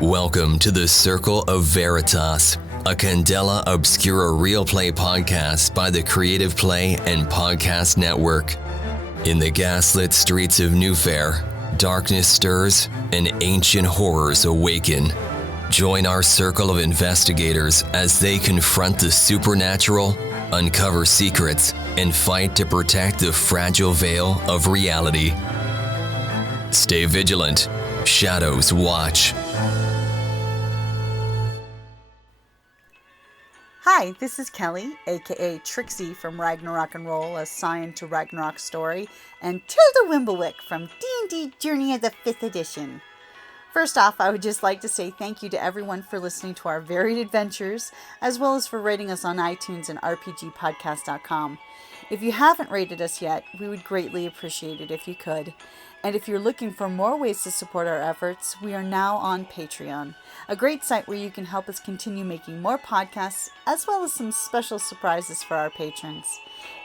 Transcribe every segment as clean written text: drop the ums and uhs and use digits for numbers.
Welcome to the Circle of Veritas, a Candela Obscura Realplay podcast by the Creative Play and Podcast Network. In the gaslit streets of Newfaire, darkness stirs and ancient horrors awaken. Join our circle of investigators as they confront the supernatural, uncover secrets, and fight to protect the fragile veil of reality. Stay vigilant. Shadows watch. Hi, this is Kelly, aka Trixie from Ragnarok and Roll, a Scion to Ragnarok story, and Tilda Wimblewick from D&D Journey of the 5th Edition. First off, I would just like to say thank you to everyone for listening to our varied adventures, as well as for rating us on iTunes and rpgpodcast.com. If you haven't rated us yet, we would greatly appreciate it if you could. And if you're looking for more ways to support our efforts, we are now on Patreon, a great site where you can help us continue making more podcasts, as well as some special surprises for our patrons.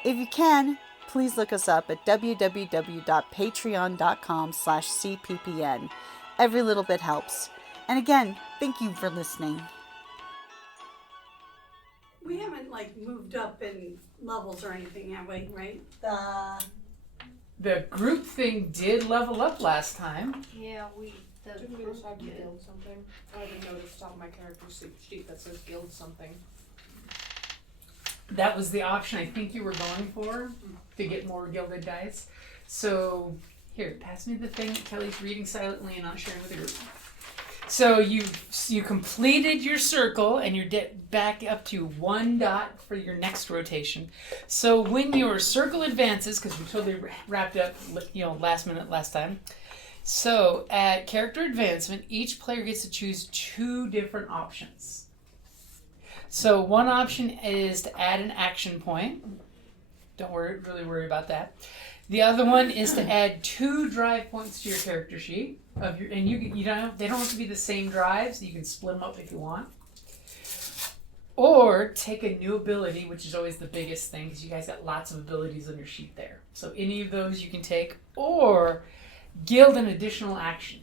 If you can, please look us up at www.patreon.com/cppn. Every little bit helps. And again, thank you for listening. We haven't moved up in levels or anything, have we, right? The group thing did level up last time. Yeah, Didn't we decide to guild something? I have a note at the top of my character sheet that says guild something. That was the option I think you were going for, to get more gilded dice. So, here, pass me the thing that Kelly's reading silently and not sharing with the group. So you completed your circle and you're back up to 1 dot for your next rotation. So when your circle advances, because we totally wrapped up, last minute last time. So at character advancement, each player gets to choose 2 different options. So one option is to add an action point. Don't really worry about that. The other one is to add 2 drive points to your character sheet. They don't have to be the same drives. You can split them up if you want. Or take a new ability, which is always the biggest thing, because you guys got lots of abilities on your sheet there. So any of those you can take, or guild an additional action,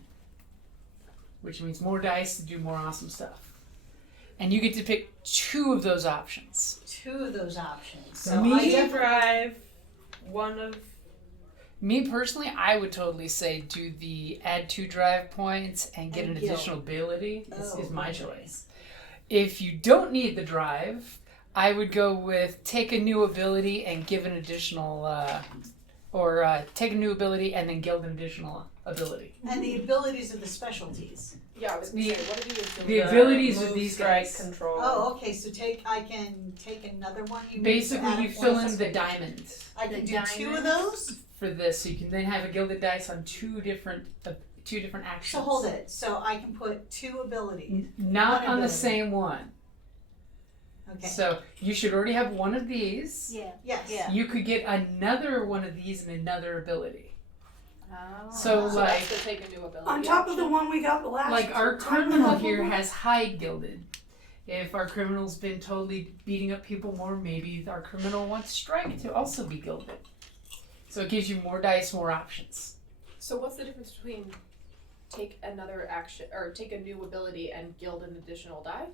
which means more dice to do more awesome stuff. And you get to pick 2 of those options. 2 of those options. So drive, one of... Me personally, I would totally say do the add 2 drive points and get an additional ability is my choice. If you don't need the drive, I would go with take a new ability and give an additional, take a new ability and then guild an additional ability. And the abilities are the specialties. Yeah, I was going to say, what are the abilities are these guys. Control. Oh, okay, so I can take another one? Basically, you fill in the diamond. I can do 2 of those? For this, so you can then have a gilded dice on 2 different actions. So hold it. So I can put 2 abilities. Not on the same one. Okay. So you should already have one of these. Yeah. Yes. Yeah. You could get another one of these and another ability. Oh. So that's to take a new ability. On top of the one we got the last like our criminal here has hide gilded. If our criminal's been totally beating up people more, maybe our criminal wants strike to also be gilded. So it gives you more dice, more options. So what's the difference between take another action or take a new ability and guild an additional die?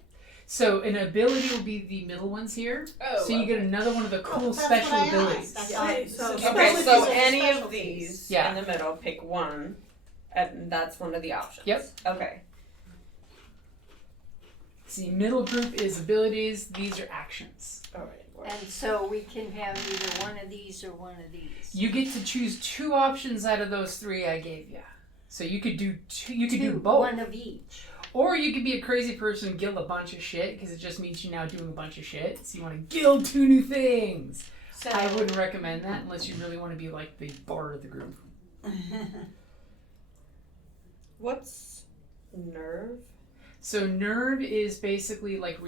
So an ability will be the middle ones here. Oh, so you get another one of the cool that's special what I abilities. asked. So any of these Yeah. in the middle, pick one, and that's one of the options. Yep. Okay. See, middle group is abilities. These are actions. All right. And so we can have either one of these or one of these. You get to choose 2 options out of those 3 I gave you. So you could do 2. You could do both. One of each. Or you could be a crazy person and guild a bunch of shit, because it just means you're now doing a bunch of shit. So you want to guild 2 new things. So I wouldn't recommend that unless you really want to be like the bard of the group. What's nerve? So nerve is basically like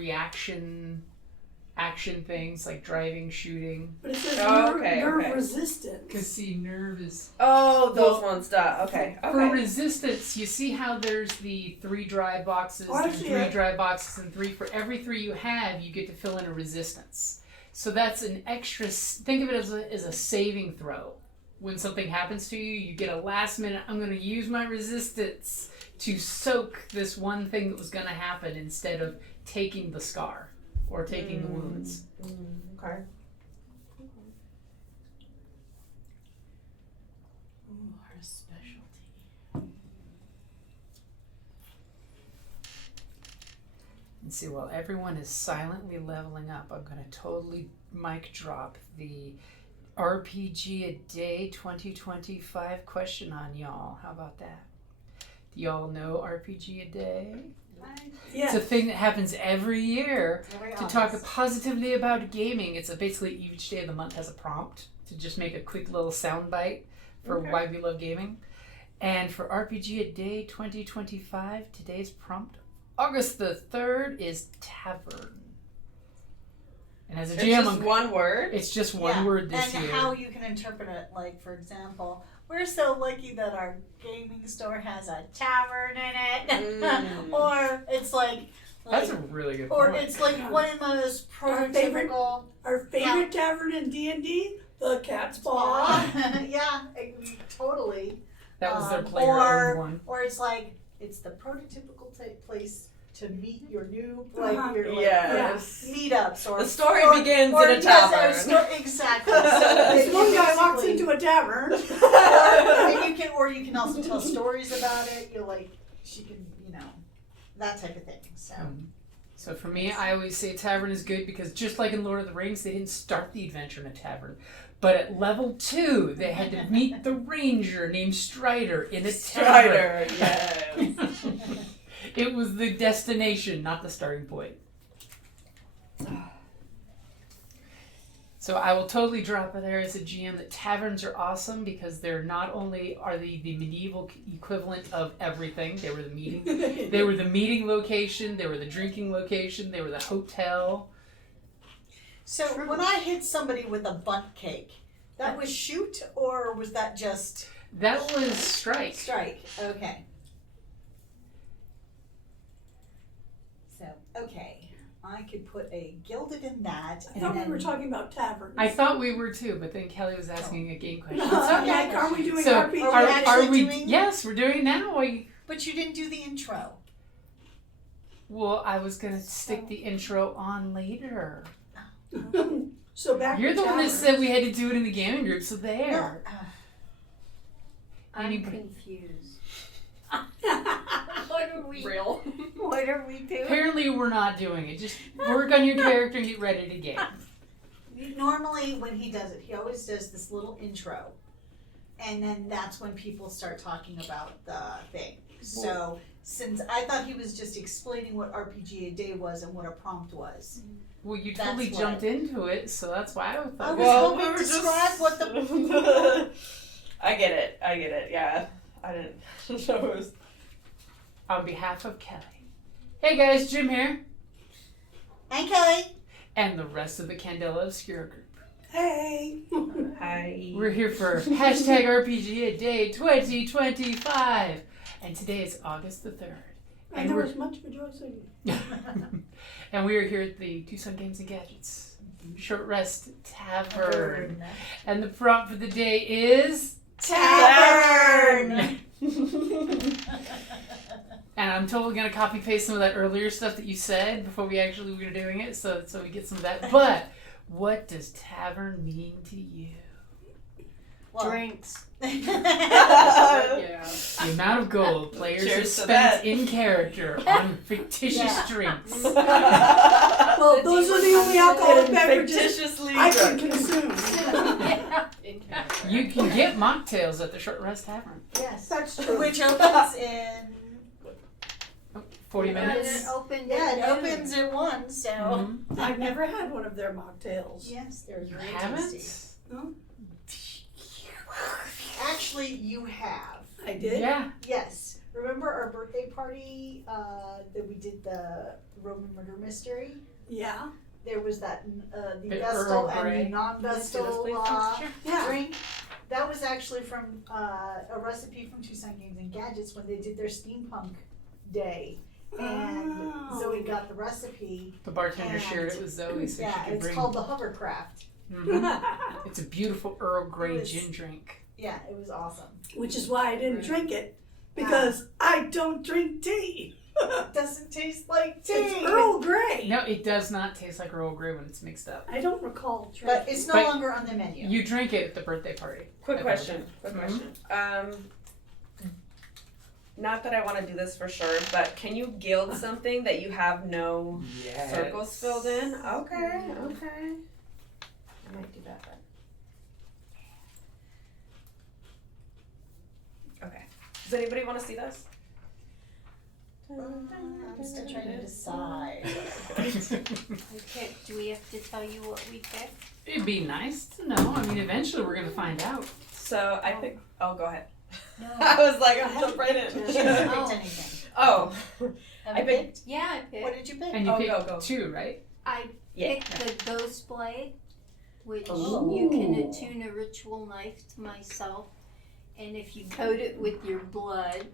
action things like driving, shooting. But it says okay. resistant. Because see, nerve is... Oh, those ones. Okay. For resistance, you see how there's the 3 drive boxes, and 3 drive boxes, and 3. For every 3 you have, you get to fill in a resistance. So that's an extra... Think of it as a saving throw. when something happens to you, you get a last minute, I'm going to use my resistance to soak this one thing that was going to happen instead of taking the scar or taking the wounds. Okay. Ooh, our specialty. And see, while everyone is silently leveling up, I'm going to totally mic drop the RPG a Day 2025 question on y'all. How about that? Do y'all know RPG a Day? Yeah. It's a thing that happens every year Very to honest. talk positively about gaming. It's basically each day of the month has a prompt to just make a quick little sound bite for why we love gaming. And for RPG a Day 2025, today's prompt, August the 3rd, is tavern. And as a It's GM, just one word. it's just one word this and year. how you can interpret it, like, for example, we're so lucky that our gaming store has a tavern in it. Or it's like That's a really good or point. it's like one of the most Our favorite- prototypical Our favorite tavern in D&D, the Cat's Paw. yeah, totally. That was their or- player-owned one. Or it's like it's the prototypical place to meet your new your Yes. meetups or The story or- begins or, in a yes, tavern. exactly. This So one guy walks basically- into a tavern. or you can also tell stories about it. You're like she can, that type of thing. So So for me, I always say tavern is good because just like in Lord of the Rings, they didn't start the adventure in a tavern. But at level 2, they had to meet the ranger named Strider in a tavern. Strider, yes. It was the destination, not the starting point. So I will totally drop it there as a GM that taverns are awesome because they're not only are the medieval equivalent of everything. They were the meeting. They were the meeting location. They were the drinking location. They were the hotel. So when I hit somebody with a bunt cake, that was shoot or was that just That was strike. strike? Okay. So okay, I could put a gilded in that. I thought we were talking about taverns. I thought we were too, but then Kelly was asking a game question. I'm like, are we doing So RPG? Are we actually doing- Yes, we're doing it now. But you didn't do the intro. Well, I was gonna stick the intro on later. So back You're to the one that taverns. said we had to do it in the gaming group, so there. No, I'm Anybody- confused. What are we? Real. What are we doing? Apparently, we're not doing it. Just work on your character and get ready to game. normally when he does it, he always does this little intro, and then that's when people start talking about the thing. So since I thought he was just explaining what RPG a day was and what a prompt was, Well, you That's totally what- jumped into it, so that's why I I thought. was hoping to describe what the. I get it, yeah. I didn't know it was... On behalf of Kelly. Hey guys, Jim here. And Kelly. And the rest of the Candela Obscura group. Hey. Hi. We're here for hashtag RPG a Day 2025. And today is August the 3rd. And there was much rejoicing. And we are here at the Tucson Games and Gadgets Short Rest Tavern. And the prompt for the day is... Tavern. And I'm totally going to copy paste some of that earlier stuff that you said before we actually were doing it, so we get some of that. But what does tavern mean to you? Well, Drinks. Yeah. The amount of gold players have Cheers to spent that. in character on fictitious Yeah. drinks. Well, those are the only alcoholic beverages Fictitiously I can drunk. consume. In character. You can get mocktails at the Short Rest Tavern. yes. That's true. Which opens in 40 And minutes. it opened yeah, it at noon. opens at 1, so Mhm. I've never had one of their mocktails. yes, they're You very haven't? tasty. No? Actually, you have. I did? Yeah. Yes. Remember our birthday party that we did the Roman murder mystery? Yeah. There was that the The Vestal Earl Grey. and the non-Vestal Yeah. drink. That was actually from a recipe from Tucson Games and Gadgets when they did their steampunk day. And Oh. Zoe got the recipe. The bartender And- shared it with Zoe so Yeah, she could it's bring. called the Hovercraft. Mhm. It's a beautiful Earl Grey It was- gin drink. Yeah, it was awesome. Which is why I didn't drink it. Because I don't drink tea. It doesn't taste like tea. It's Earl Grey. No, it does not taste like Earl Grey when it's mixed up. I don't recall drinking. But it's no longer on the menu. You drink it at the birthday party. Quick question. Not that I want to do this for sure, but can you gild something that you have no circles filled in? Okay. I might do that then. Okay. Does anybody want to see this? I'm still trying to decide. Okay, do we have to tell you what we picked? It'd be nice to know. I mean, eventually we're going to find out. So I picked. Oh, go ahead. No. I was like, I'll jump right in. She hasn't picked anything. Oh. Have I you picked- Yeah, I picked. What did you pick? And you Oh, picked go. 2, right? I Yeah. picked the Ghost Blade, which Oh. you can attune a ritual knife to myself, and if you coat it with your blood,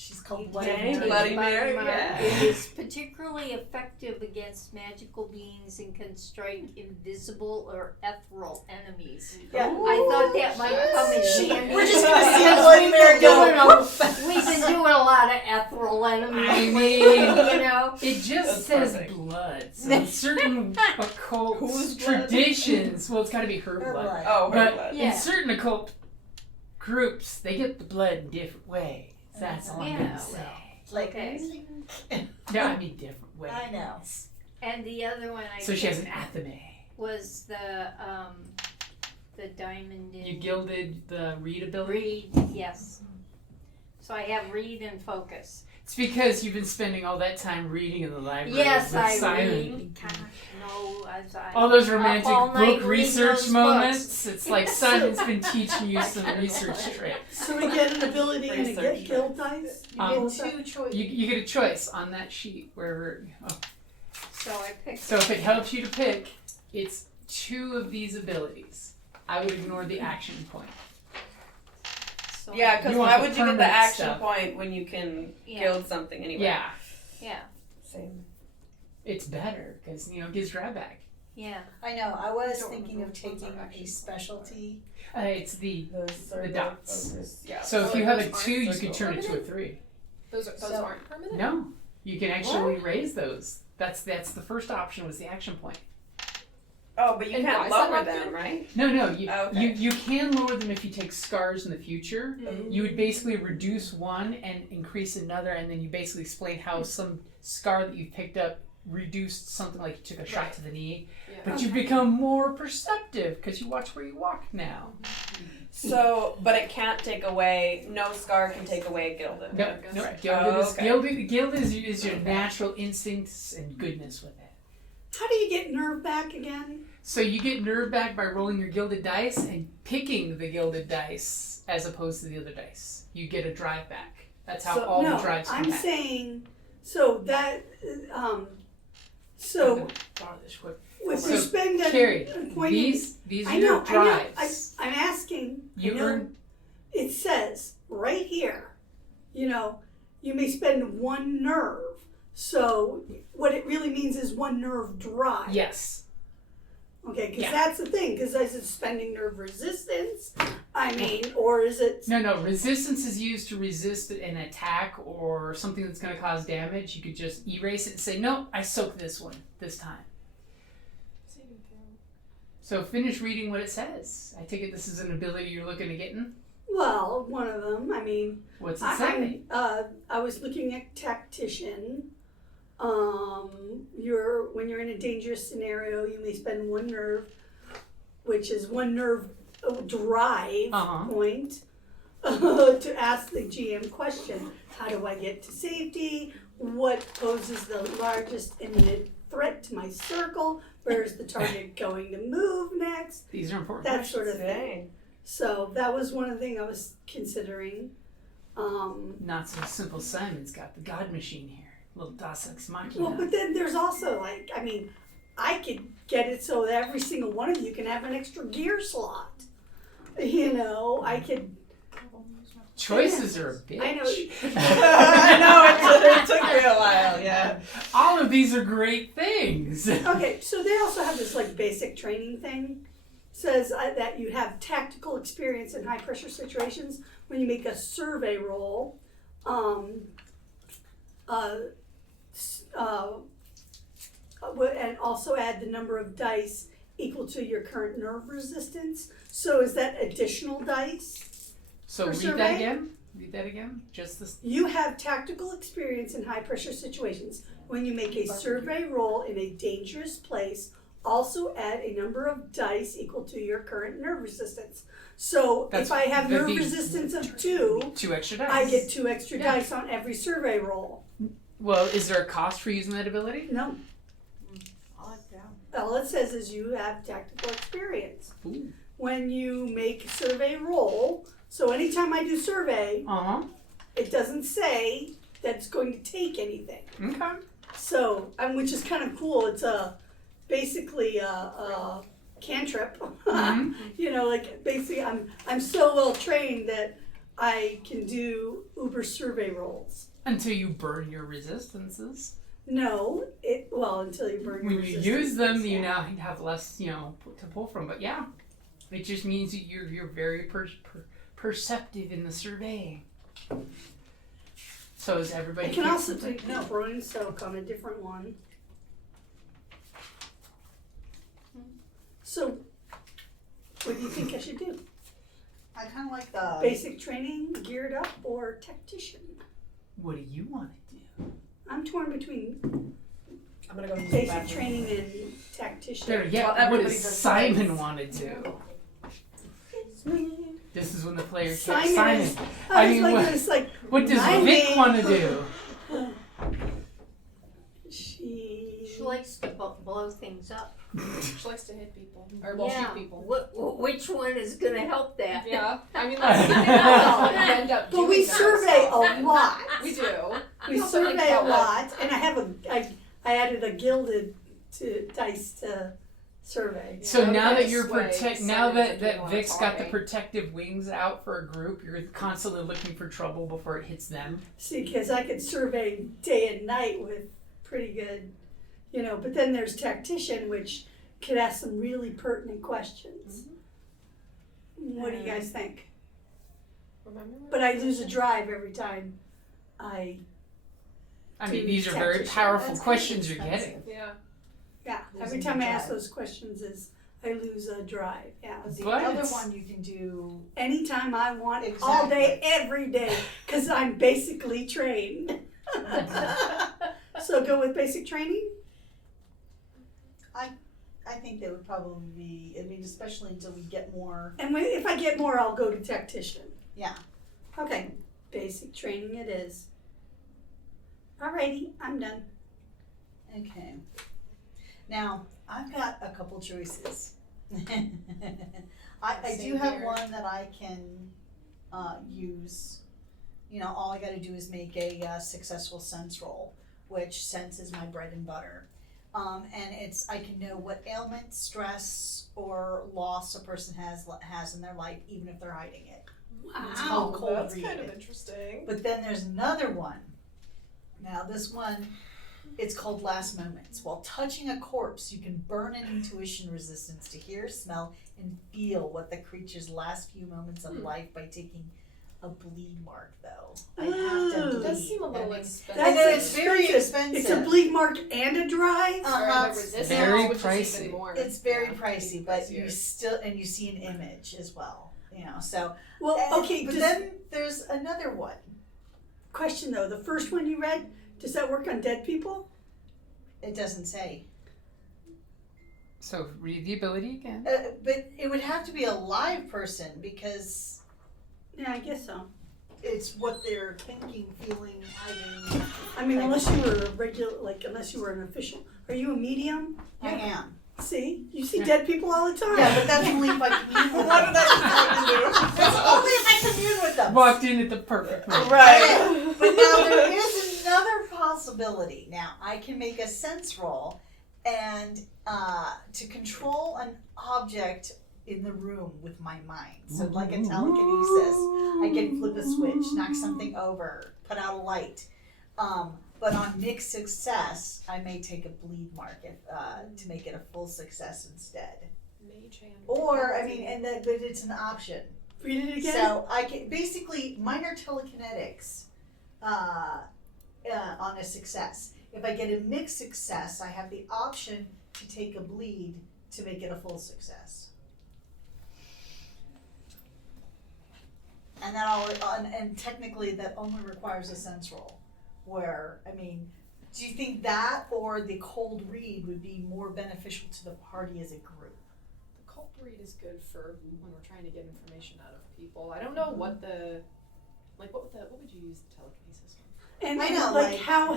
She's called you Bloody Dang, can Mary. Bloody take Mary, Bloody yeah. It is particularly effective against magical beings and can strike invisible or ethereal enemies. Yeah. I thought that might come in handy. We're just gonna see a Bloody Mary go. We've been doing a lot of ethereal enemies I lately, mean- you know? It just That's says perfect. blood. So certain occult Whose blood? traditions, well, it's got to be her Her blood. blood. Oh, her But blood. Yeah. in certain occult groups, they get the blood in different ways. That's all I'm Yeah, going to say. Like, Okay. No, I mean different ways. I know. And the other one I So she has an picked athame. was the diamond in You gilded the read ability? read, yes. So I have read and focus. It's because you've been spending all that time reading in the library. Yes, with I Simon. read. Gosh, no, I All those up romantic all night book reading research those moments. It's like Simon's been teaching you some research tricks. So we get an ability and a Research. guild dice? You get 2 choices. You get a choice on that sheet wherever. Oh. So I picked. So if it helps you to pick, it's 2 of these abilities. I would ignore the action point. So Yeah, I- because You want why the would you get the permanent action stuff. point when you can Yeah. gild something anyway? Yeah, yeah, Same. it's better because it gives drawback. yeah. I know. I was Don't thinking of remember which ones taking are a actually specialty. It's the The dots. Yeah. so if Oh, you have those a aren't 2, you circle. can turn it to a 3. Those So- aren't permanent? No, you can actually raise those. That's the first option was the action point. Oh, but you And why can't is that lower not them, good? right? No, Oh, okay. you can lower them if you take scars in the future. Mm. You would basically reduce one and increase another, and then you basically explain how some scar that you picked up reduced something like you took a shot Right. to the knee. Yeah. But you become more perceptive because you watch where you walk now. So, but it can't take away. No scar can take away gilded. No, Right. no, Right. gilded Oh, is okay. gilded is your natural instincts and goodness with it. How do you get nerve back again? So you get nerve back by rolling your gilded dice and picking the gilded dice as opposed to the other dice. You get a drive back. That's how all no, the drives come I'm back. saying, so that, so Borrow this quick. if So, you spend Carrie, a point these are I your know, drives. I'm asking, You I know, earn it says right here, you may spend 1 nerve. So what it really means is 1 nerve drive. yes. Okay, because Yeah. that's the thing, because is it spending nerve resistance? I mean, or is it, No. Resistance is used to resist an attack or something that's going to cause damage. You could just erase it and say, no, I soaked this one this time. So finish reading what it says. I take it this is an ability you're looking at getting. well, one of them, I mean, What's it say? I was looking at tactician. When you're in a dangerous scenario, you may spend 1 nerve, which is 1 nerve drive point, to ask the GM question: how do I get to safety? What poses the largest imminent threat to my circle? Where's the target going to move next? These are important. That sort of thing. Dang. So that was one of the things I was considering. Not so simple. Simon's got the God machine here. Little Deus Ex Machina. Well, but then there's also I could get it so that every single one of you can have an extra gear slot. I could. Choices are a bitch. I know. I know, it took me a while, yeah. All of these are great things. Okay, so they also have this basic training thing. says that you have tactical experience in high pressure situations. When you make a survey roll, and also add the number of dice equal to your current nerve resistance. So is that additional dice? So for read survey? that again. Read that again. Just this. You have tactical experience in high pressure situations. When you make a survey roll in a dangerous place, also add a number of dice equal to your current nerve resistance. So That's if I have nerve the- resistance of 2, 2 extra dice. I get 2 extra dice on every survey roll. Well, is there a cost for using that ability? No. I'll let down. All it says is you have tactical experience. Ooh. When you make a survey roll, so anytime I do survey, it doesn't say that it's going to take anything. Okay. So, which is kind of cool. It's basically a cantrip. Mhm. You know, like basically, I'm so well trained that I can do uber survey rolls. Until you burn your resistances. No, until you burn your When you resistance. use them, you now have less, to pull from. But yeah, it just means that you're very perceptive in the survey. So is everybody? I can pick also something? take brewing soak on a different one. So, what do you think I should do? I kind of like the Basic training, geared up, or tactician? What do you want to do? I'm torn between I'm gonna go use the basic bathroom. training and tactician. There, yeah. Well, What everybody does does Simon science. want to do? This is when the player kicks Simon Simon. is, I I mean, was what- like, it's like, What does my Vic name- want to do? She likes to blow things up. She likes to hit people. Or well, shoot people. Which one is going to help that? Yeah. I mean, like, we end up But doing we that survey stuff. a lot. We do. We also think survey a about what- lot, and I added a gilded dice to survey. So Yeah, now okay, that you're sway now Simon's that doing a Vic's got the talking. protective wings out for a group, you're constantly looking for trouble before it hits them. See, because I could survey day and night with pretty good, but then there's tactician, which could ask some really pertinent questions. What do you guys think? Remember when But I lose a drive every time I, I mean, To these are very tactician. powerful That's questions kind you're of getting. expensive. Yeah. every Losing time a I ask drive. those questions is I lose a drive, yeah. The But other it's- one you can do. Anytime I want, all day, Exactly. every day, because I'm basically trained. So go with basic training? I think that would probably be. I mean, especially until we get more. And if I get more, I'll go to tactician. Yeah. Okay, basic training it is. Alrighty, I'm done. Okay. Now I've got a couple choices. I do Same have here. one that I can use. All I got to do is make a successful sense roll, which sense is my bread and butter. And I can know what ailment, stress, or loss a person has in their life, even if they're hiding it. It's called Wow. cold That's reading. kind of interesting. But then there's another one. Now this one, it's called Last Moments. While touching a corpse, you can burn an intuition resistance to hear, smell, and feel what the creature's last few moments of life by taking a bleed mark, though. I have to Ooh. bleed. It does seem a little That expensive. I know it's very expensive. It's a bleed mark and a drive? Uh-huh. Or the resistance, Very which is pricey. even more. It's very yeah, pricey, but you pricier. you see an image as well. So. Well, okay, But just then there's another one. question though, the first one you read, does that work on dead people? It doesn't say. So read the ability again. But it would have to be a live person because Yeah, I guess so. it's what they're thinking, feeling, hiding. I mean, unless you were a regular, unless you were an official. Are you a medium? I am. See, you see dead people all the time. Yeah, but that's only if I commune with them. What did I That's only if I commune with them. Walked in at the perfect moment. Right. But now there is another possibility. Now I can make a sense roll and to control an object in the room with my mind. So like a telekinesis, I can flip a switch, knock something over, put out a light. But on mixed success, I may take a bleed mark if, to make it a full success instead. Mage hand. Or, I mean, but it's an option. Read it again. So I can basically minor telekinetics on a success. If I get a mixed success, I have the option to take a bleed to make it a full success. And and technically that only requires a sense roll. Where, I mean, do you think that or the cold read would be more beneficial to the party as a group? The cold read is good for when we're trying to get information out of people. I don't know what what would you use the telekinesis for? And I know, like like- how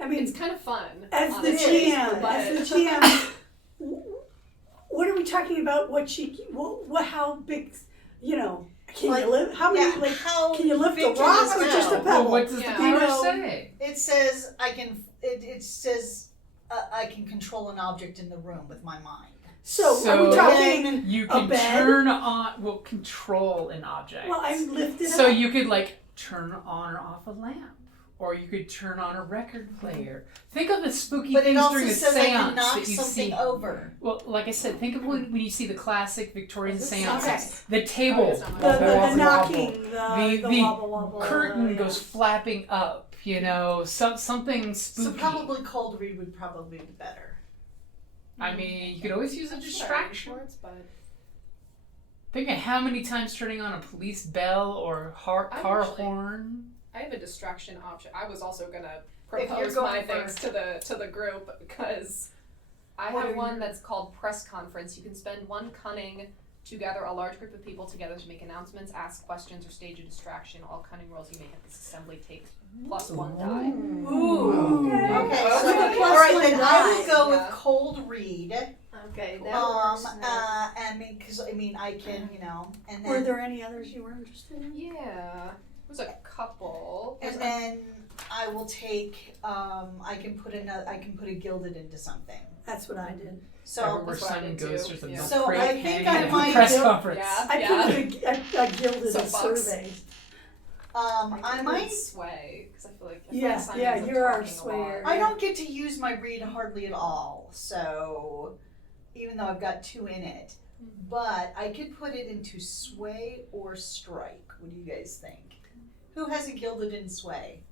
I mean, It's kind of fun. as the honestly, GM, but- as the GM, what are we talking about? How big? You know, can Like, you lift? How many? yeah, like, how can you lift a big rock is or it just a now? pebble? Well, what does the Yeah. power You know, say? It says I can. It says I can control an object in the room with my mind. So are So- we talking? You A can bed? control an object. Well, I'm lifted So up. you could like turn on or off a lamp, or you could turn on a record player. Think of the spooky But it things also during a says I can seance knock that you something see. over. Well, like I said, think of when you see the classic Victorian Is this seances. okay. The table, Oh, it's not the, much. the, wobble, the wobble, knocking, The the wobble wobble. curtain yeah. goes flapping up. You know, something spooky. So probably cold read would probably be better. I mean, you could always use a That's distraction. what I'm towards, but Think of how many times turning on a police bell or car actually- horn. I have a distraction option. I was also gonna If you're propose going my for- things to the group because I What have are one you- that's called press conference. You can spend one cunning to gather a large group of people together to make announcements, ask questions, or stage a distraction. All cunning rolls you make at this assembly take +1 die. Ooh. Okay, With so a plus all right, one then I will die. go Yeah. with cold read. Okay, that works now. And because I mean I can, you know, and Were then there any others you were interested in? Yeah, there's a couple. and then I will take I can put a gilded into something. That's what I did. So Where that's what I Simon did goes, too. there's a Yeah. milk So crate I think hanging I at the might press do- conference. Yeah. I put a gilded Soapbox. survey. I might. sway because I feel like Yeah, Simon yeah, ends up you're our talking a lot. swayer. I don't get to use my read hardly at all. So even though I've got 2 in it, but I could put it into sway or strike. What do you guys think? Who has a gilded in sway?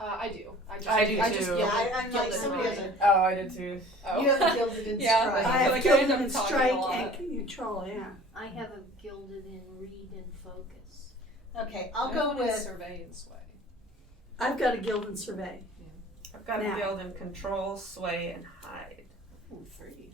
I do. I just I do just too. gilded- I'm like gilded somebody has mine. Oh, I did too. Oh. You have a gilded in Yeah, strike. I I have like gilded end up in talking a strike lot. and control, yeah. I have a gilded in read and focus. Okay, I'll I go have one in with. survey and sway. I've got a gilded survey. I've got Now. a guild in control, sway, and hide. Ooh, 3.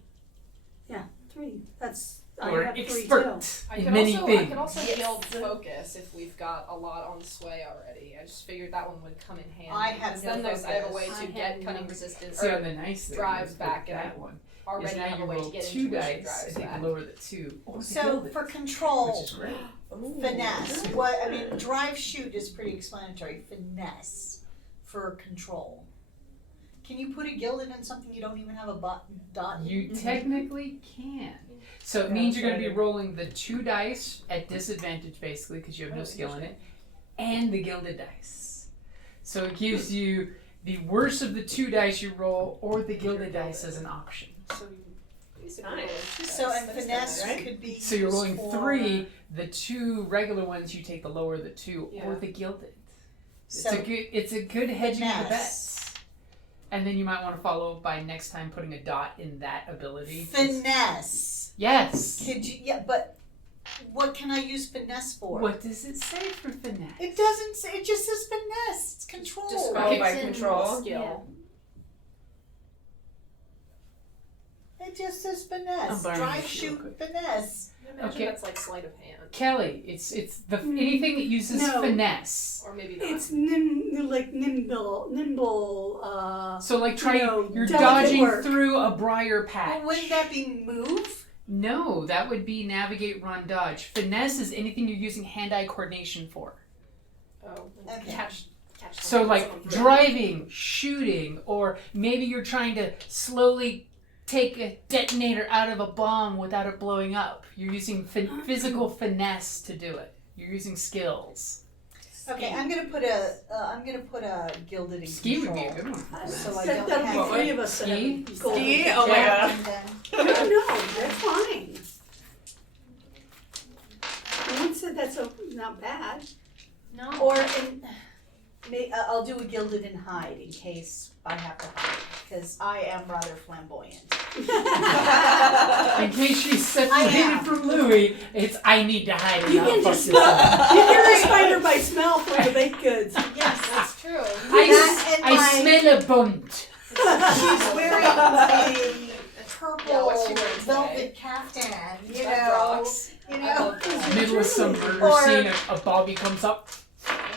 3. That's Or I have 3 expert too. I in could many also things. I could also Yes. build focus if we've got a lot on sway already. I just figured that one would come in handy. I have Because no then I have a focus. way I to have get cunning no- resistance. See, Or on the nice thing drives is back with and that one. already Is now have a you way roll to get 2 intuition dice drives and back. lower the 2. Or the So gilded, for control, which is great. finesse. What I mean, drive shoot is pretty explanatory. Finesse for control. Can you put a gilded in something you don't even have a dot? You technically can. So it means you're going to be rolling the 2 dice at disadvantage, basically, because you have no skill in it, and the gilded dice. So it gives you the worst of the 2 dice you roll, or the gilded dice as an option. So you basically Nice. roll 2 So dice. and That's finesse nice, right? could be. So you're used rolling for- 3. The 2 regular ones you take the lower of the 2, Yeah. or the gilded. So It's a good hedging of the finesse. bets. And then you might want to follow up by next time putting a dot in that ability. Finesse. Yes. Could you? Yeah, but what can I use finesse for? What does it say for finesse? It doesn't say. It just says finesse. It's control. Describe by It's in control. Skill. It just says finesse. I'm borrowing Drive this real shoot quick. finesse. I imagine Okay. that's like sleight of hand. Kelly, it's the anything that uses No. finesse. Or maybe not. It's like nimble. So like try You know, you're delicate dodging work. through a briar patch. Well, wouldn't that be move? No, that would be navigate, run, dodge. Finesse is anything you're using hand-eye coordination for. Oh, Okay. catch. So something, like someone- driving, shooting, or maybe you're trying to slowly take a detonator out of a bomb without it blowing up. You're using physical finesse to do it. You're using skills. Okay, I'm gonna put a gilded in Ski would control. be a good one. For that. So I That, don't that'll have be 3 of us that Ski? have golden. Ski? Oh my Yeah, god. and then- I don't know. That's fine. said that's not bad. No. Or I'll do a gilded and hide in case I have to hide, because I am rather flamboyant. In case she's separated from Louis, it's I need to hide and You not can fuck just this up. You can just find her by smell from the baked goods. Yes, that's true. I smell a bunt. She's wearing a purple what's she wearing today? velvet caftan, you That know. rocks. You I know. love that. Middle of some murder Or- scene, a Bobby comes up.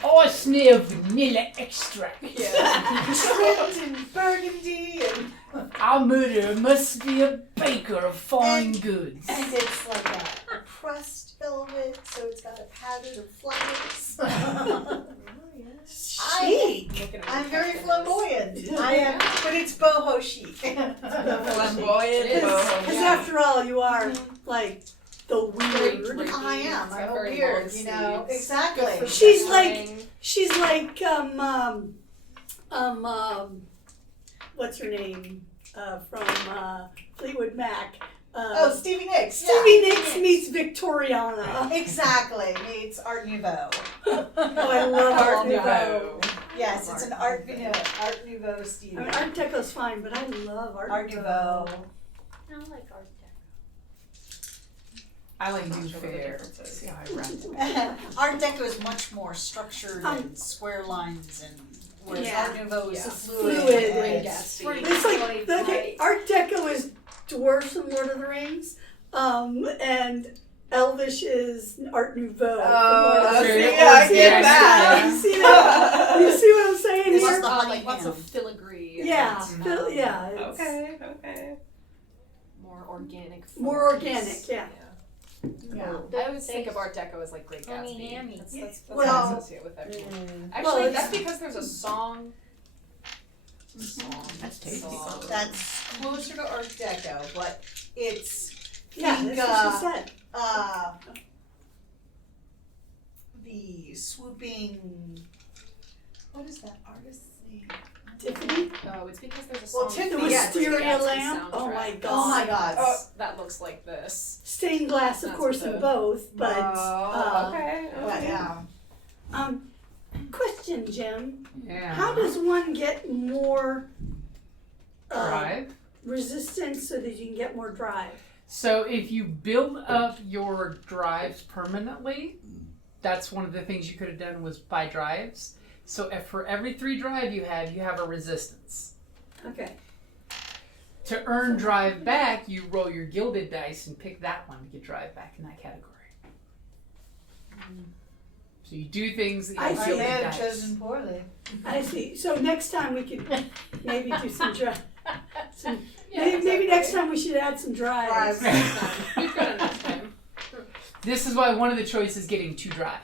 Oh, I smell vanilla extract. Yeah. Trimmed in burgundy and Our murderer must be a baker of fine goods. and it's like a pressed velvet, so it's got a pattern of flowers. Chic. I'm very flamboyant. I am, but it's boho chic. Flamboyant. It is. boho. Because after all, you are like the weird. Very I am. It's got I'm a very weird, long you know. sleeves. Exactly. She's like what's her name from Fleetwood Mac? Oh, Stevie Nicks. Stevie yeah. Nicks meets Victoriana. Exactly. Meets Art Nouveau. Oh, I love Art Nouveau. Nouveau. Yes, it's an Art Nouveau Stevie. I mean, Art Deco's fine, but I love Art Nouveau. I like Art Deco. I like Newfair. See how I wrap it. Art Deco is much more structured and square lines, and whereas Yeah. Art Nouveau is Yeah. fluid. Fluid and and it's- gassy. It's like Really okay, bright. Art Deco is dwarfs from Lord of the Rings, and Elvish is Art Nouveau. from Lord of the okay. Rings. Yeah, I See get it? that. You see that? You see what I'm saying This here? is the honey Like lots ham. of filigree. and, Yeah, yeah. It's Okay. More organic. More forms. organic, yeah. Yeah. I always think of Art Deco as like Great Honey Gatsby. hammy. That's Well- what I associate with everyone. Actually, Well, that's because there's a song. That's tasty. Song. That's closer to Art Deco, but it's Yeah, pink, that's what she said. the swooping. What is that artist's name? Tiffany, No, it's because there's a Well, song. Tiffany, the yeah, wisteria Gatsby lamp. Oh soundtrack. my Oh my god. God! That looks like this. Stained glass, of That's course, the- in both, but Okay. But yeah. question, Jim. Yeah. How does one get more Drive? resistance so that you can get more drive? So if you build up your drives permanently, that's one of the things you could have done was buy drives. So for every 3 drive you have a resistance. Okay. To earn drive back, you roll your gilded dice and pick that one to get drive back in that category. So you do things that you I have see. gilded I have dice. chosen poorly. I see. So next time we could maybe do some drive. Yeah, Maybe exactly. next time we should add some drives. We've got enough time. This is why one of the choices is getting 2 drive.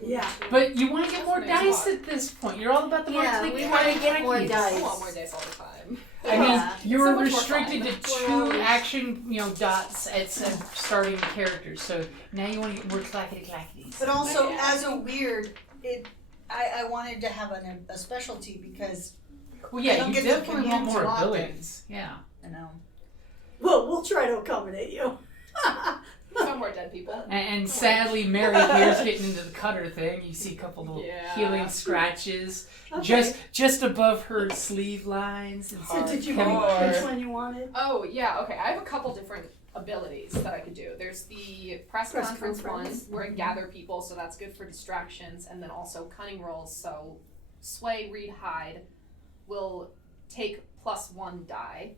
Yeah. But you want to get more That's a nice dice at this point. You're all about the more Yeah, click, we clack, wanna get more clackies. dice. I want more dice all the time. I mean, Yeah. you So were much more restricted to fun. 2 action, dots at starting characters. So now you want to get more clackety-clackities. But also, Yeah. as a weird, I wanted to have a specialty because Well, I yeah, don't you get to definitely want command more too often. abilities. Yeah. Well, we'll try to accommodate you. No more dead people. And sadly, Mary here's getting into the cutter thing. You see a couple little Yeah. healing scratches Okay. just above her sleeve lines. And So did you Heavy- pick which one you wanted? Oh, yeah, okay. I have a couple different abilities that I could do. There's the press conference one, where I gather people, so that's good for distractions, and then also cunning rolls, so sway, read, hide will take +1 die.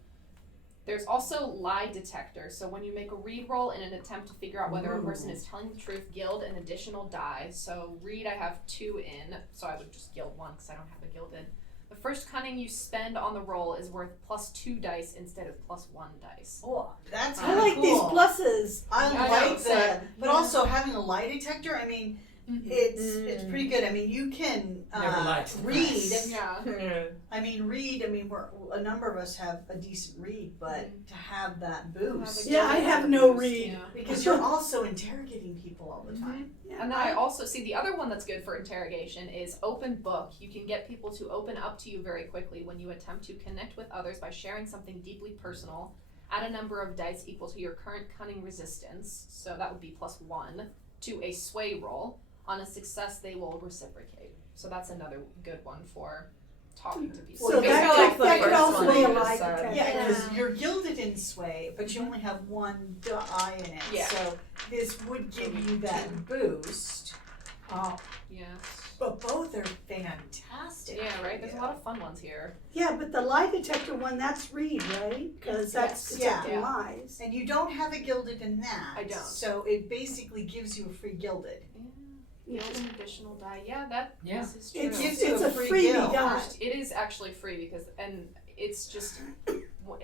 There's also lie detector, so when you make a read roll in an attempt to figure out whether a person is telling the truth, gild an additional die. So read I have 2 in, so I would just gild 1 because I don't have a gilded. The first cunning you spend on the roll is worth +2 dice instead of +1 dice. oh, that's I like cool. these pluses. I I know, like so- that, but yeah. also having a lie detector. I mean, it's pretty good. I mean, you can Never lie to the read. press. Yeah. I mean, read. I mean, a number of us have a decent read, but to have that boost, Yeah, I have no read. Yeah. because you're also interrogating people all the time. Yeah, And then I also see the other one that's good for interrogation is open book. You can get people to open up to you very quickly when you attempt to connect with others by sharing something deeply personal. Add a number of dice equal to your current cunning resistance, so that would be +1. to a sway roll. On a success, they will reciprocate. So that's another good one for talking to people. So that could also be a lie detector. Yeah, because you're gilded in sway, but you only have one die in it. Yeah. So this would give you that boost. Yeah. But both are fantastic. Yeah, right? There's a lot of fun ones here. Yeah, but the lie detector one, that's read, right? Because that's Yes. detecting lies. And you don't have a gilded in that. I don't. So it basically gives you a free gilded. Yield an additional die. Yeah, this is true. It gives It's you a a free freebie gild. die. It is actually free because, and it's just,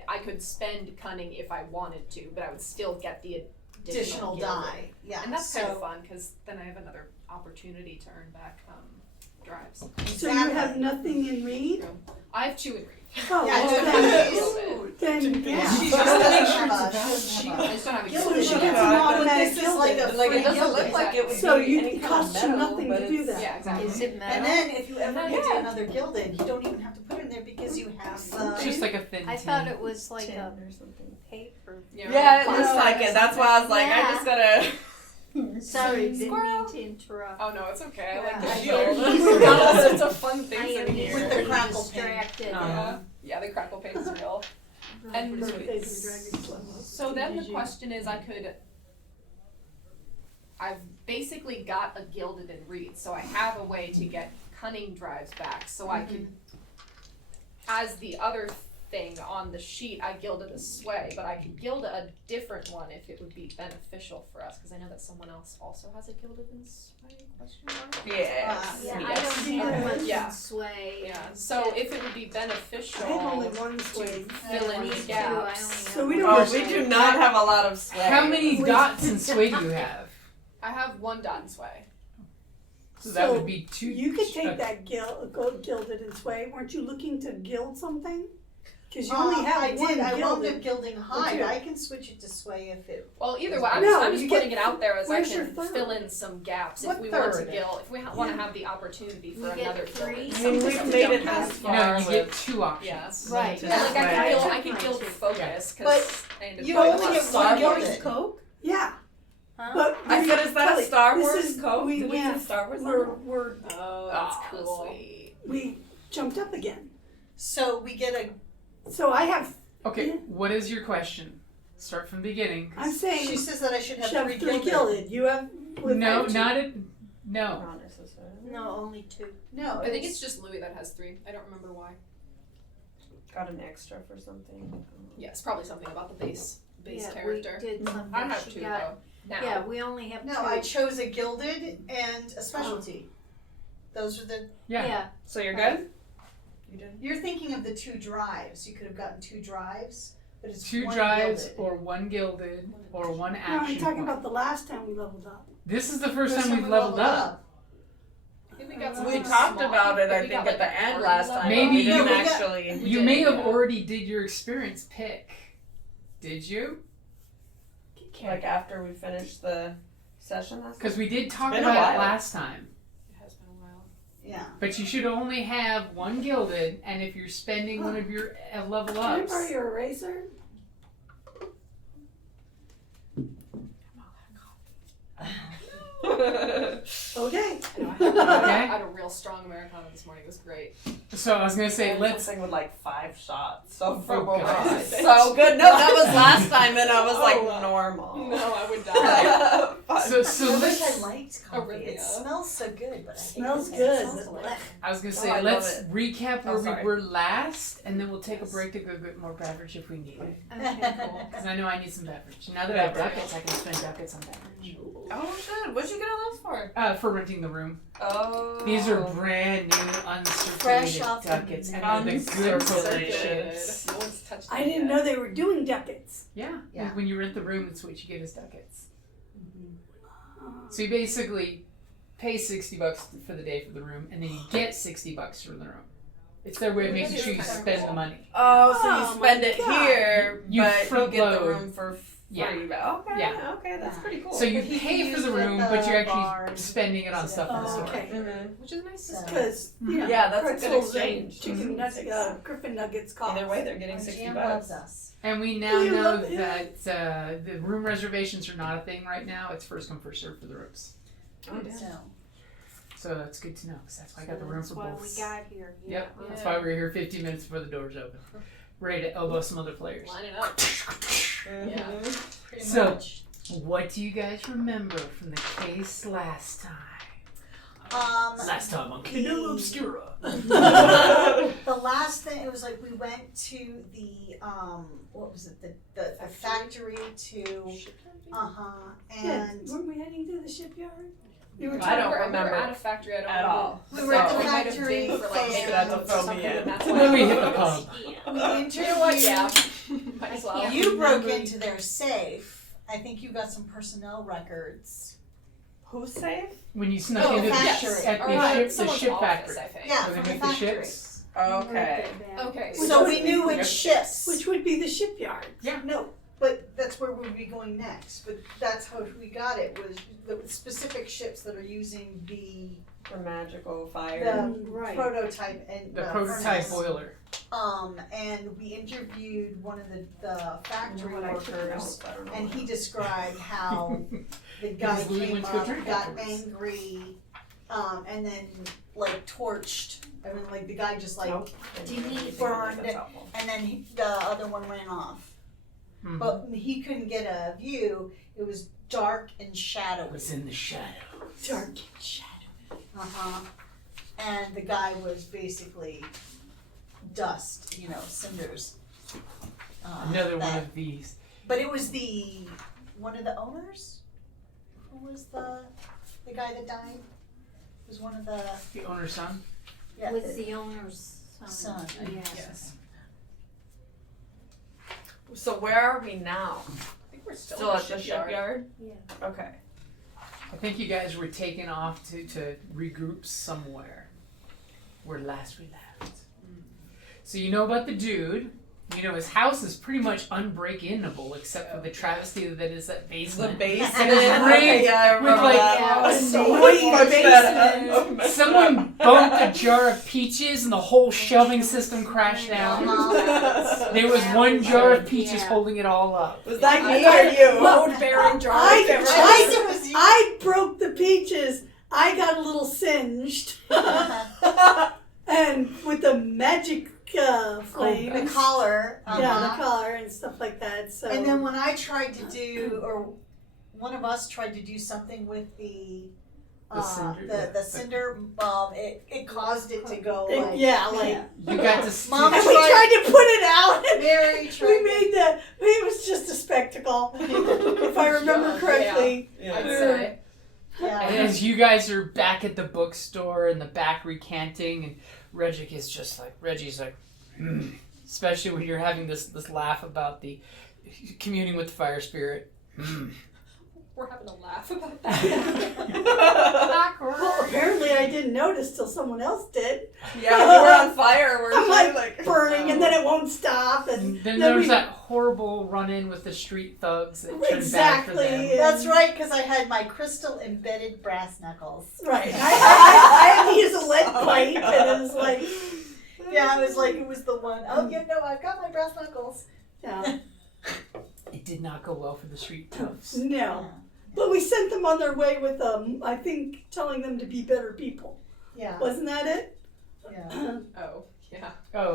I could spend cunning if I wanted to, but I would still get the additional gilded. die. Yeah. And that's so, kind of fun because then I have another opportunity to earn back drives. So you have nothing in read? I have 2 in read. Oh, Yeah, well, then yeah. She's just I just don't have a So gilded. she gets an automatic This is like a gilded. free It doesn't gilded. look like it would So be any it kind of costs you metal, nothing but to do it's- that. Yeah, exactly. Is it metal? And then if you ever get Yeah. another gilded, you don't even have to put it in there because you have It's just like a thin I tin. thought it was like Tin a or something. paper. Yeah, it plastic. looks like it. That's why I was like, I Yeah. just gotta. Sorry, didn't Squirrel. mean to interrupt. Oh no, it's okay. I like Yeah. the I shield. did. We've got all sorts of fun I things am in here. With the easily crackle pin. distracted. Yeah, the crackle paint is real. And Birthdays and dragons love so then the question is, I've basically got a gilded and reed, so I have a way to get cunning drives back, so I could, as the other thing on the sheet, I gilded a sway, but I could gild a different one if it would be beneficial for us, because I know that someone else also has a gilded and sway, question mark? Yes. Yeah, yes. I don't have much Yeah. in sway. Yeah, so if it would be beneficial I have only one to sway. fill in Me the too, I only gaps. have So we one. don't Oh, we do not have a lot of sway. How many dots in sway do you have? I have 1 dot in sway. So that So would be 2. You could take that gilded and sway. Weren't you looking to gild something? Because you only have I one did. I wound up gilded. gilding hide. two. I can switch it to sway if it. Well, either way, I'm No, just you putting get- it out there as I where's your can third? fill in some gaps if What we want to third? gild, if we want to have the opportunity for We get another 3. gilded. I mean, we've made it Yeah. this far. No, you get with- 2 options. Yes. Right. Yeah, like Right. I could gild focus But because I ended you up only with get a one Star Wars gilded. Coke? Yeah. Huh? But I said, is that Kelly, a Star this Wars is- Coke? we Did we went- say Star Wars? we're Oh, that's cool. Sweet. we jumped up again. So we get a. So I have. Okay, what is your question? Start from the beginning. I'm saying She says that I should have shove 3 three gilded. gilded. You have. No, with not it. No. Not necessarily. No, only 2. No, I think it's just Louis that has 3. I don't remember why. Got an extra for something. Yeah, it's probably something about the base Yeah, character. we did something. I have She 2 got, though. Now. Yeah, we only have 2. No, I chose a gilded and a specialty. Those are the. Yeah. So you're good? You did? You're thinking of the 2 drives. You could have gotten 2 drives, but it's 2 one drives gilded. or 1 gilded or 1 No, action I'm talking point. about the last time we leveled up. This is the first First time we've leveled up. I think we got We something talked small. about it, I We think, got, at the like, end party last level. time. Maybe we didn't you- actually. We You did, may have yeah. already did your experience pick. Did you? Like after we finished the session last Because we did talk been a about it while. last time. It has been a while. Yeah. But you should only have 1 gilded, and if you're spending one of your level Can I ups. borrow your eraser? Okay. I had a real strong Americano this morning. It was great. So I was gonna say, let's. Something with like 5 shots. So Oh, God. so good. No, that was last time, and I was Oh, like wow. normal. No, I would die. So I wish I let's. liked coffee. Arrhythmia. It smells so good, but I hate Smells it. good. It smells like- I was gonna Oh, say, I let's love recap Oh, where we sorry. were last, and then we'll take a break to go get more beverage if we need it. Okay, cool. Because I know I need some beverage. Now that I have ducats, I can spend ducats on beverage. Oh shit! What'd you get all those for? For renting the room. Oh. These are brand new Fresh uncirculated off the ducats, and they're the good delicious. No one's touched I it didn't yet. know they were doing ducats. Yeah. Yeah. When you rent the room, that's what you get as ducats. So you basically pay $60 for the day for the room, and then you get $60 for the room. It's their way of making sure you spend the money. Oh, so Oh, you spend my it God. here, You but front you get the load. room for Yeah. Okay. Yeah. Okay, that's pretty cool. So you But you pay can for the use it room, at but the you're bar actually and spending it on sit stuff at in the the store. bar. Mhm. Which is nice. So- Because, you know, Yeah, that's a good pretzels and exchange. chicken nuggets, Griffin nuggets cost. Either way, they're getting Our $60. GM loves us. And we now You know love it. that the room reservations are not a thing right now. It's first come, first served for the rooms. Oh, damn. So, So that's good to know because that's why I got the room That's for why both. we got here. Yep, that's why we were here 15 minutes before the doors open. Ready to elbow some other players. Line it up. Yeah. pretty So- much. What do you guys remember from the case last time? Last time on Candela Obscura. The last thing, it was like we went to the what was it, the factory to Yeah, and weren't we heading to the shipyard? You were I talking don't We're remember at a factory. I don't at all. We were at the We might have factory been for like and- maybe That's a months throw or me something, in. and that's And then we why- hit the pub. we interviewed. You know what? Yeah. Might as well. You broke Remember- into their safe. I think you got some personnel records. Who's safe? When you snuck Oh, into the factory. at Or the someone's ship office, factory. I think. Yeah, Where they from the make the factory. ships. Okay. Okay. So we knew Yep. which ships. Which would be the shipyard. No, but that's where we'd be going next. But that's how we got it, was the specific ships that are using the For magical fire. the prototype and The prototype furnace. boiler. And we interviewed one of the factory What I took workers, notes, I don't know and what he I- described how the guy Because Louis came went to go up, drink got afterwards. angry, and then like torched. I mean, like the guy just like, Nope. Didn't he burned That's helpful. and then the other one ran off. Mhm. But he couldn't get a view. It was dark and It shadowy. was in the shadow. Dark and shadowy. And the guy was basically dust, cinders. Another one that- of these. But it was one of the owners? Who was the guy that died? It was one of The owner's son. yeah, Was the owner's son. Yes. So where are we now? I think we're still, Still at at the shipyard? Yeah. Okay. I think you guys were taken off to regroup somewhere where last we left. So you know about the dude. You know his house is pretty much unbreak-inable except for the travesty that is that The basement. basement. And it's rigged Yeah, I remember with, like, that. so much better. Someone bumped a jar of peaches and the whole shelving system crashed down. Uh-huh. There was one jar of peaches Yeah. holding it all up. Was that I me got or you? load-bearing jar. I It was you. I broke the peaches. I got a little singed. And with the magic flame. The collar. Yeah, the uh-huh. collar and stuff like that. So And then when I tried to do, or one of us tried to do something with the cinder, it caused it to go like You got to Mom and we tried to put it out. And Mary we tried. made it was just a spectacle, if I remember correctly. I'd say. And Yeah. as you guys are back at the bookstore in the back recanting, and Reggie's like, especially when you're having this laugh about the communing with the fire spirit. We're having a laugh about that. Well, apparently I didn't notice till someone else did. Yeah, we were on fire. We're I'm like burning, and then it won't stop. And Then then there was we- that horrible run-in with the street thugs that turned bad for them. Exactly. That's right, because I had my crystal embedded brass knuckles. Right. I had to use a lead pipe, and it was like, Yeah, it was the one. Oh, yeah, no, I've got my brass knuckles. yeah, It did not go well for the street thugs. no. But we sent them on their way with, I think, telling them to be better people. Yeah. Wasn't that it? Yeah. Oh, yeah. Oh.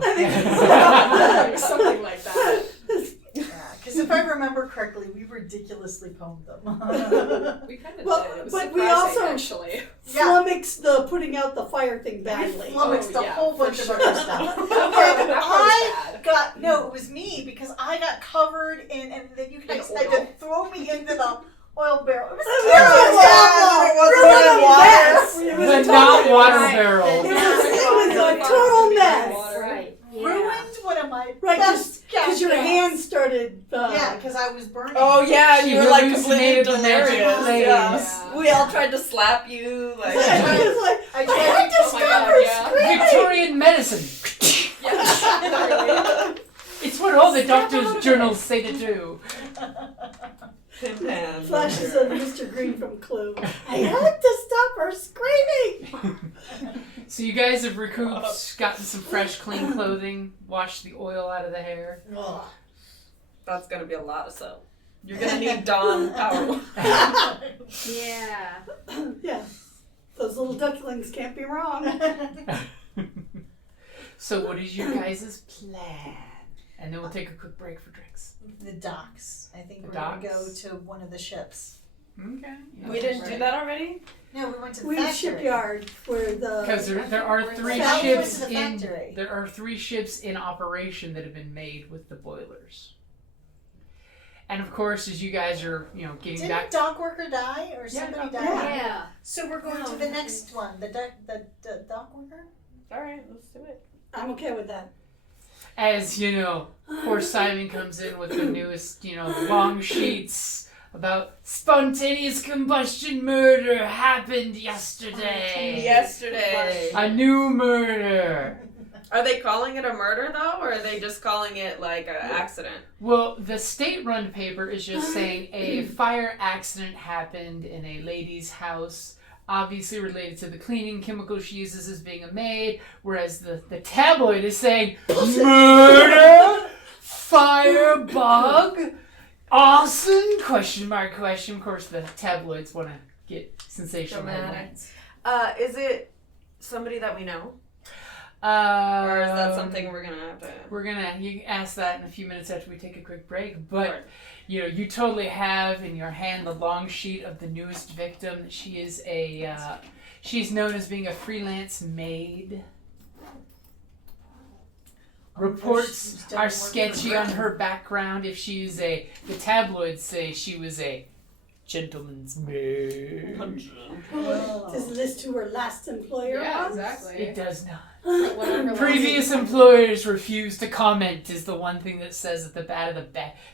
Something like that. Yeah, because if I remember correctly, we ridiculously poemed them. We kind of Well, did. It was but we surprising, also- actually. Flummoxed the putting out the fire thing We badly. flummoxed Oh, a yeah, whole for bunch of sure. other stuff. That part was bad. No, it was me because I got covered in, and then you guys In had oil. to throw me into the oil barrel. It was It terrible. wasn't It But not water ruined barrel. It was a total mess. Right. Yeah. one of my Right, best because your gas hands started. Yeah, because I was burning. Oh yeah, and She you were like hallucinated completely the magic delirious. flames. Yeah. We all tried to slap you. Like, It was like, I I tried had to Oh my stop God, her yeah. screaming. Victorian medicine. Yeah, literally. It's what all the doctor's journals say to do. Tin Pan. Flashes of Mr. Green from Clue. I had to stop her screaming! So you guys have recouped, gotten some fresh, clean clothing, washed the oil out of the hair. Ugh. That's gonna be a lot of soap. You're gonna need Dawn power. Yeah. Yeah. Those little ducklings can't be wrong. So what is your guys' plan? And then we'll take a quick break for drinks. The docks. I think The we're going to go docks? to one of the ships. Okay. We didn't do that already? No, we went to the We factory. shipyard where the Because there are three Well, we went ships to the in factory. there are 3 ships in operation that have been made with the boilers. And of course, as you guys are, getting Didn't back a dock worker die or somebody died? Yeah. So we're going to the next one, the dock worker? Alright, let's do it. I'm okay with that. as poor Simon comes in with the newest, long sheets about spontaneous combustion murder happened yesterday. Yesterday. A new murder. Are they calling it a murder though, or are they just calling it like an accident? Well, the state-run paper is just saying a fire accident happened in a lady's house, obviously related to the cleaning chemical she uses as being a maid, whereas the tabloid is saying murder, firebug, arson, question mark, question. Of course, the tabloids want to get sensational headlines. Is it somebody that we know? Or is that something we're gonna have to... You can ask that in a few minutes after we take a quick break, but you totally have in your hand the long sheet of the newest victim. She is she's known as being a freelance maid. Reports are sketchy on her background. If she's the tabloids say she was a gentleman's maid. Does it list who her last employer Yeah, was? exactly. It does not. Whatever Previous employers refuse to comment is the one thing that says at the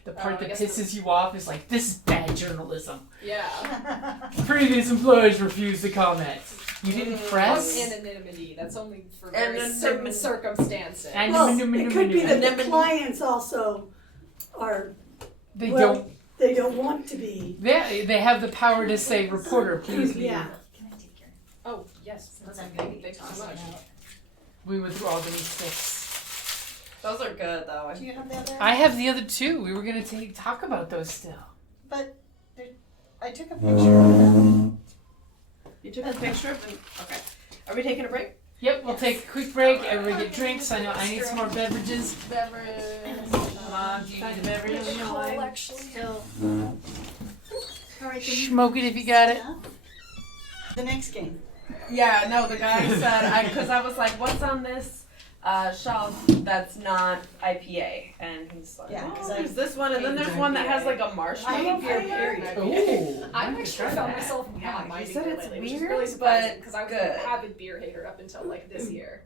the part I that guess pisses you off is like, this is bad journalism. Yeah. Previous employers refuse to comment. You didn't press? Anonymity. That's only for very Anonymity. certain circumstances. And- Well, it could be that the Anonymity. clients also are, They well, don't. they don't want to be. They have the power to say, reporter, please leave. Yeah. Can I take your... Oh, yes. That's Okay. okay. Thanks so much. We went through all the 6. Those are good though. Do you have the other? I have the other 2. We were going to talk about those still. But I took a picture of them. You took a picture of them? Okay. Are we taking a break? Yep, we'll take a quick break. Everybody get drinks. I know I need some more beverages. Beverage. Come on, do you need a beverage? Cool, actually. So, Smoke it if you got it. The next game. Yeah, no, the guy said, because I was like, what's on this shelf that's not IPA? And he's like, Yeah, 'cause there's this one, and then there's one that has like a marshmallow I hate beer, flavor. Ooh, I've I actually tried found that. myself Yeah, not you minding said it it's lately, which is weird, really surprising but because I was good. an avid beer hater up until like this year.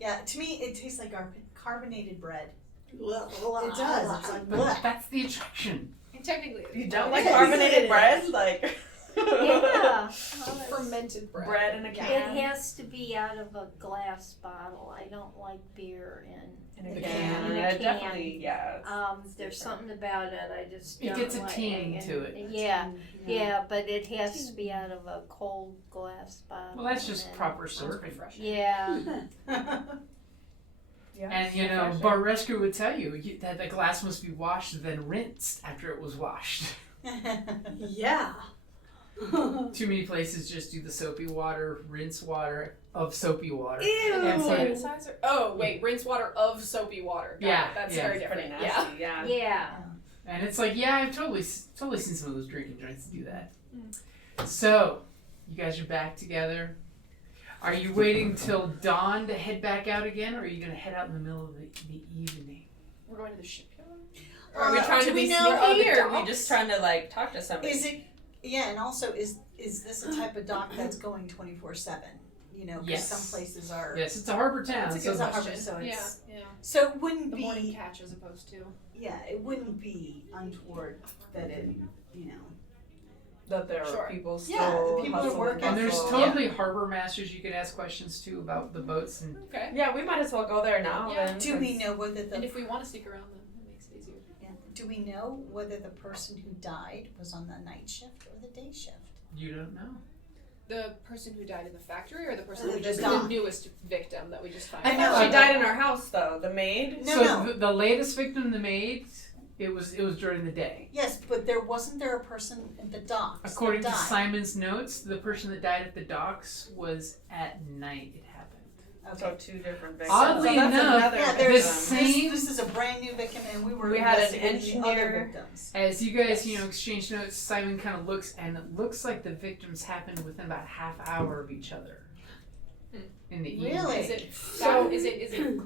Yeah, to me it tastes like carbonated bread. It It does. It's like bleh. That's the attraction. And technically, You don't It like is. carbonated bread? Like yeah. fermented bread. bread in a It can? has to be out of a glass bottle. I don't like beer in In a a can. can. In a It can. definitely, yeah. there's something about it I just It don't gets a like. ting And- to it. Yeah, but it has to be out of a cold glass bottle. Well, that's just and- proper Sounds serving. refreshing. Yeah. Yeah. And Bar Rescue would tell you that the glass must be washed and then rinsed after it was washed. Yeah. Too many places just do the soapy water, rinse water of soapy water. Ew. And put it- Sanitizer? Oh, wait, rinse water of soapy water. Got Yeah, it. That's yeah. very It's pretty different. nasty, Yeah. yeah. Yeah. And it's like, yeah, I've totally seen some of those drinking joints do that. So, you guys are back together. Are you waiting till dawn to head back out again, or are you going to head out in the middle of the evening? We're going to the shipyard? Or are we trying do to be we know- sneaky, or are we docks? just trying to like talk to somebody? Is it? Yeah, and also is this a type of dock that's going 24/7? You know, because Yes. some places are. Yes, it's a harbor town. It's a so good harbor, Question. so Yeah, it's. yeah. So it wouldn't The be. morning catch as opposed to. Yeah, it wouldn't be untoward that it. You know. that there Sure. are people still Yeah, the people are hustling working. And there's bustle. totally harbor masters you can ask questions to about the boats. And Okay. Yeah, we might as well go there now Yeah. then. Do we know whether And the if we want to stick around, then it makes it easier. Do we know whether the person who died was on the night shift or the day shift? You don't know. The person who died in the factory, or the person The who just doc. the newest victim that we just found? I out? thought she died in our house though. The maid. No, so no. The latest victim, the maid, it was during the day. Yes, but wasn't there a person at the docks? According that to died? Simon's notes, the person that died at the docks was at night. It happened. So two different victims. Oddly so that's enough, another Yeah, victim. there's same- This is a brand new victim, and We had an investigating other engineer. victims. As you guys, exchange notes, Simon kind of looks, and it looks like the victims happened within about half hour of each other. In the evening. Really? Is it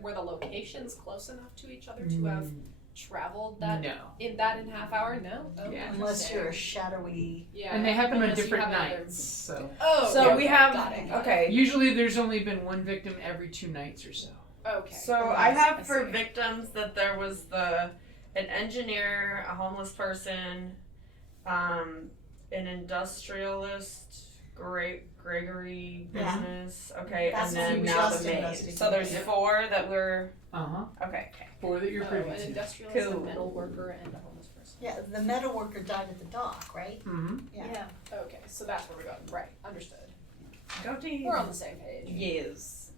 were the locations close enough to each other to have traveled that No. in half hour? No. Oh, Yeah. Unless you're a interesting. shadowy. Yeah. And they happen on Unless you different have another- nights. So Oh. So okay, we have got it. okay. usually there's only been one victim every 2 nights or so. Okay. So I have I for see. victims that there was an engineer, a homeless person, an industrialist, Gregory business. Okay, That's and then what we now just the maid. investigated. So there's Yep. 4 that we're Uh-huh. okay. 4 that you're privy an to. industrialist, Cool. a metal worker, and a homeless person. Yeah, the metal worker died at the dock, right? Mm-hmm. Yeah. Okay, so that's where we're going. Right, understood. Go team. We're on the same page. Yes.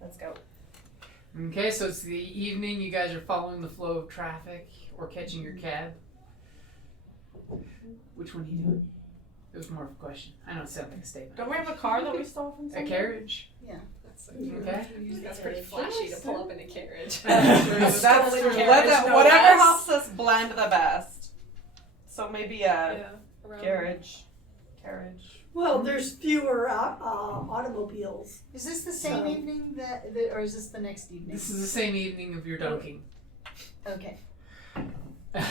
Let's go. Okay, so it's the evening. You guys are following the flow of traffic or catching your cab. Which one are you doing? It was more of a question. I know it sounded like a statement. Don't we have a car that we stole from A someone? carriage. That's, Okay. that's pretty flashy to pull up in a carriage. That's true. That's Stolen true. carriage, no Whatever less. helps us blend the best. So maybe a around- carriage. Well, there's fewer automobiles. Is this the same So- evening or is this the next evening? This is the same evening of your dunking. Okay. But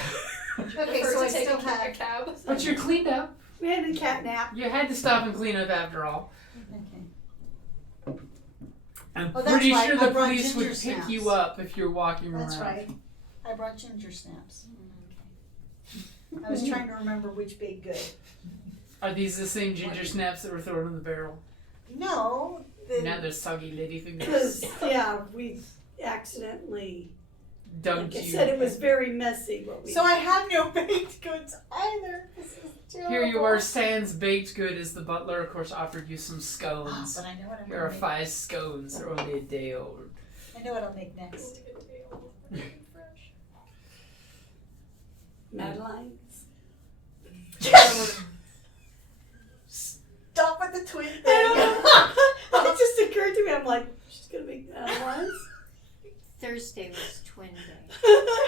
Okay, Prefer so to I take still a have. cab. you're cleaned up. We had a cat nap. You had to stop and clean up after all. Okay. I'm Oh, that's pretty right, sure I the brought police would ginger pick snaps. you up if you're walking That's around. right. I brought ginger snaps. Okay. I was trying to remember which baked good. Are these the same ginger snaps that were thrown in the barrel? No. Now they're soggy lady Because, fingers. yeah, we accidentally, Dunked like I you. said, it was very messy what we. So I have no baked goods either. This is terrible. Here you are, sans baked good, as the butler, of course, offered you some Oh, scones. but I know what I'm Here gonna are make. 5 scones. They're only a day old. I know what I'll make next. Madeline's. Stop with the twin thing. It just occurred to me, I'm like, she's gonna make Madeline's? Thursday was twin day.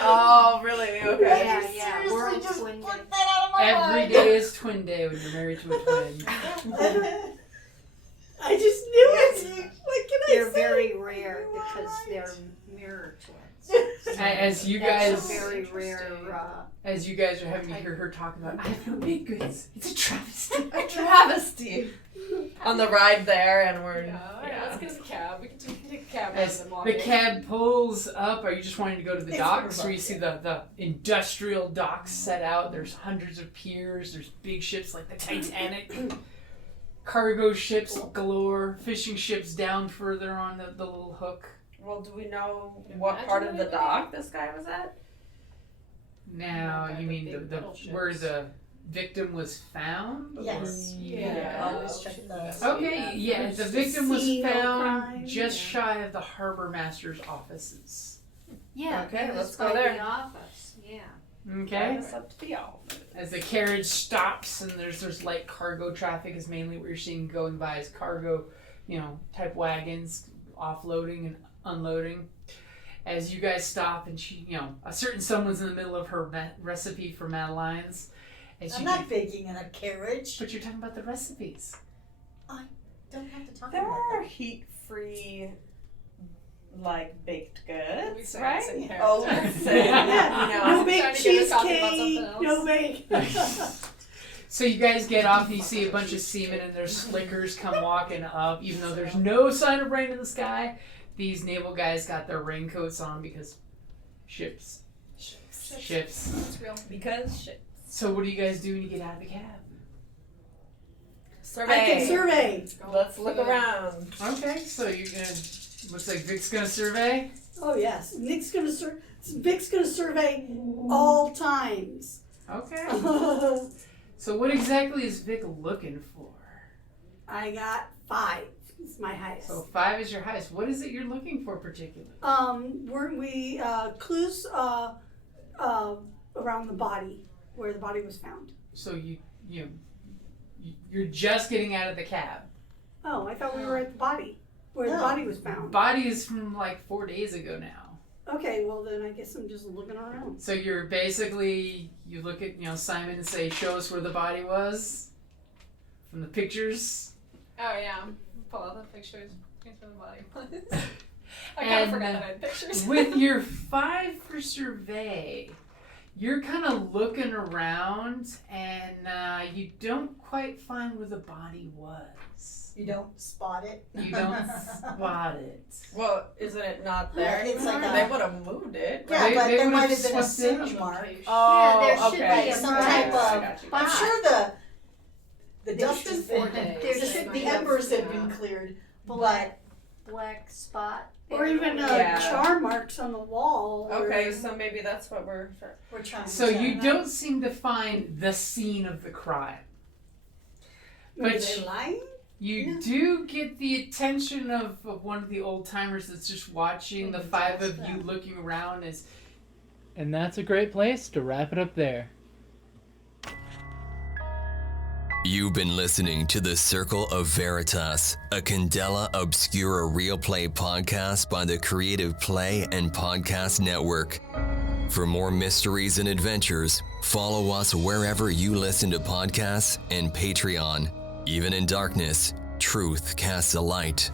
Oh, really? Okay. Yeah, You yeah, seriously World just Twin put Day. that out of my Every mind. day is twin day when you're married to a twin. I just knew it. What can I They're say? very rare You are because right. they're mirror twins. As you That's guys, a very rare. as you guys are having to hear her talk about, I have no baked goods. It's a travesty. A travesty. On the ride there, and we're Let's get us a cab. We can take a cab As rather than walk the in. cab pulls up, are you just wanting to go to the It's docks for where you see the industrial docks set out? There's hundreds of piers, there's big ships like the Titanic, cargo ships galore, fishing ships down further on the little hook. Well, do we know what part of the dock this guy was at? Now, Yeah, you the mean big the metal where ships. the victim was found? or- Yes. Yeah. Always check the. Okay, yeah, the victim was Scene of found crime, just yeah. shy of the harbor master's offices. Yeah, Okay, it was let's go by there. the office. Yeah. Okay? Us up to the office. As the carriage stops and there's light cargo traffic is mainly what you're seeing going by is cargo, type wagons offloading and unloading. As you guys stop and she, a certain someone's in the middle of her recipe for Madeline's. As I'm you not baking in a carriage. but you're talking about the recipes. Don't have to talk There about are that. heat-free, baked We goods, sang right? the same character. Oh, Yeah. No Trying baked to get us talking about something cheesecake, else. no bake. So you guys get off and you see a bunch of seamen and their slickers come walking up, even though there's no sign of rain in the sky. These naval guys got their raincoats on because ships. It's real. Because shit. So what do you guys do when you get out of the cab? Survey. I can survey. Let's look around. Okay, so you're gonna Looks like Vic's gonna survey. Oh yes, Vic's gonna survey all times. Okay. So what exactly is Vic looking for? I got 5. It's my highest. So 5 is your highest. What is it you're looking for particularly? Weren't we clues around the body, where the body was found? So you're just getting out of the cab. Oh, I thought we were at the body, where the body was found. Body is from like 4 days ago now. Okay, well then I guess I'm just looking around. So you're basically, you look at, Simon and say, show us where the body was from the pictures. Oh yeah, pull out the pictures. Here's where the body was. I kind of forgot that I had pictures. With your 5 for survey, you're kind of looking around and you don't quite find where the body was. You don't spot it. You don't spot it. Well, isn't it not there It's anymore? like They would have moved it. Yeah, They- but they there would've might have been a swept it singe up. mark. Oh, Yeah, there should okay. be Some Right. type I of. got you. I'm sure the dust should has be been. 4 days. There The, should the be embers have yeah. been cleared, but black spot. Or even Yeah. char marks on the wall. Okay, so maybe that's what we're trying. So to you don't seem to find the scene of the crime. Were But they lying? you do get the attention of one of the old timers that's just watching the 5 of you looking around as. And that's a great place to wrap it up there. You've been listening to the Circle of Veritas, a Candela Obscura Realplay podcast by the Creative Play and Podcast Network. For more mysteries and adventures, follow us wherever you listen to podcasts and Patreon. Even in darkness, truth casts a light.